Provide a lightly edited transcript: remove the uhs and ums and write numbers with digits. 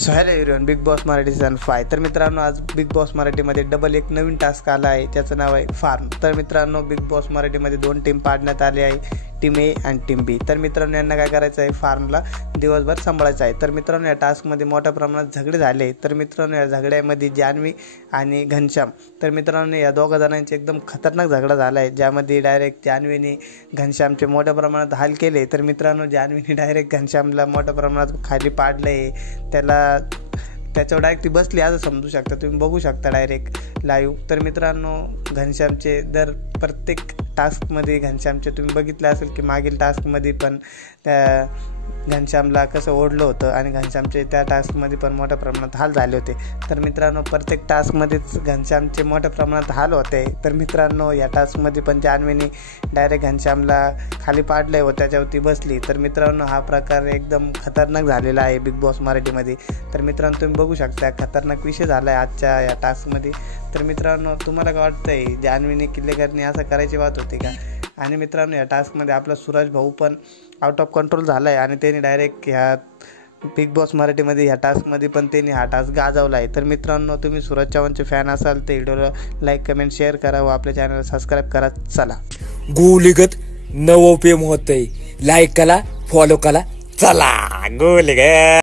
So hello everyone, big boss Marathi season 5. तर मित्रांनो, आज बिग बॉस मराठीमध्ये डबल एक नवीन टास्क आला आहे, त्याचं नाव आहे फार्म. तर मित्रांनो, बिग बॉस मराठीमध्ये 2 टीम पाडण्यात आली आहे, टीम ए आणि टीम बी. तर मित्रांनो, यांना काय करायचं आहे, फार्मला दिवसभर सांभाळायचं आहे. तर मित्रांनो, या टास्कमध्ये मोठ्या प्रमाणात झगडे झाले. तर मित्रांनो, या झगड्यामध्ये जान्हवी आणि घनश्याम, तर मित्रांनो या दोघा जणांचे एकदम खतरनाक झगडा झाला आहे, ज्यामध्ये डायरेक्ट जान्हवीने घनश्यामचे मोठ्या प्रमाणात हाल केले. तर मित्रांनो, जान्हवीने डायरेक्ट घनश्यामला मोठ्या प्रमाणात खाली पाडले, त्याच्यावर डायरेक्ट ती बसली असं समजू शकता, तुम्ही बघू शकता डायरेक्ट लाईव्ह. तर मित्रांनो, घनश्यामचे प्रत्येक टास्कमध्ये घनश्यामचे तुम्ही बघितलं असेल की मागील टास्कमध्ये पण त्या घनश्यामला कसं ओढलं होतं आणि घनश्यामचे त्या टास्कमध्ये पण मोठ्या प्रमाणात हाल झाले होते. तर मित्रांनो, प्रत्येक टास्कमध्येच घनश्यामचे मोठ्या प्रमाणात हाल होते. तर मित्रांनो, या टास्कमध्ये पण जान्हवीने डायरेक्ट घनश्यामला खाली पाडलं व त्याच्यावरती बसली. तर मित्रांनो, हा प्रकार एकदम खतरनाक झालेला आहे बिग बॉस मराठीमध्ये. तर मित्रांनो, तुम्ही बघू शकता खतरनाक विषय झाला आहे आजच्या या टास्कमध्ये. तर मित्रांनो, तुम्हाला काय वाटतंय, जान्हवीने किल्लेकरने असं करायची बात होती का? आणि मित्रांनो, या टास्कमध्ये आपला सूरज भाऊ पण आउट ऑफ कंट्रोल झाला आहे आणि त्यांनी डायरेक्ट ह्या बिग बॉस मराठीमध्ये ह्या टास्कमध्ये पण त्यांनी हा टास्क गाजवला आहे. तर मित्रांनो, तुम्ही सूरज चव्हाणचे फॅन असाल तर व्हिडिओला लाईक कमेंट शेअर करा व आपल्या चॅनलला सबस्क्राईब करा. चला, गोलीगत नवोपीम होतंय, लाईक करा, फॉलो करा, चला गोलीगत.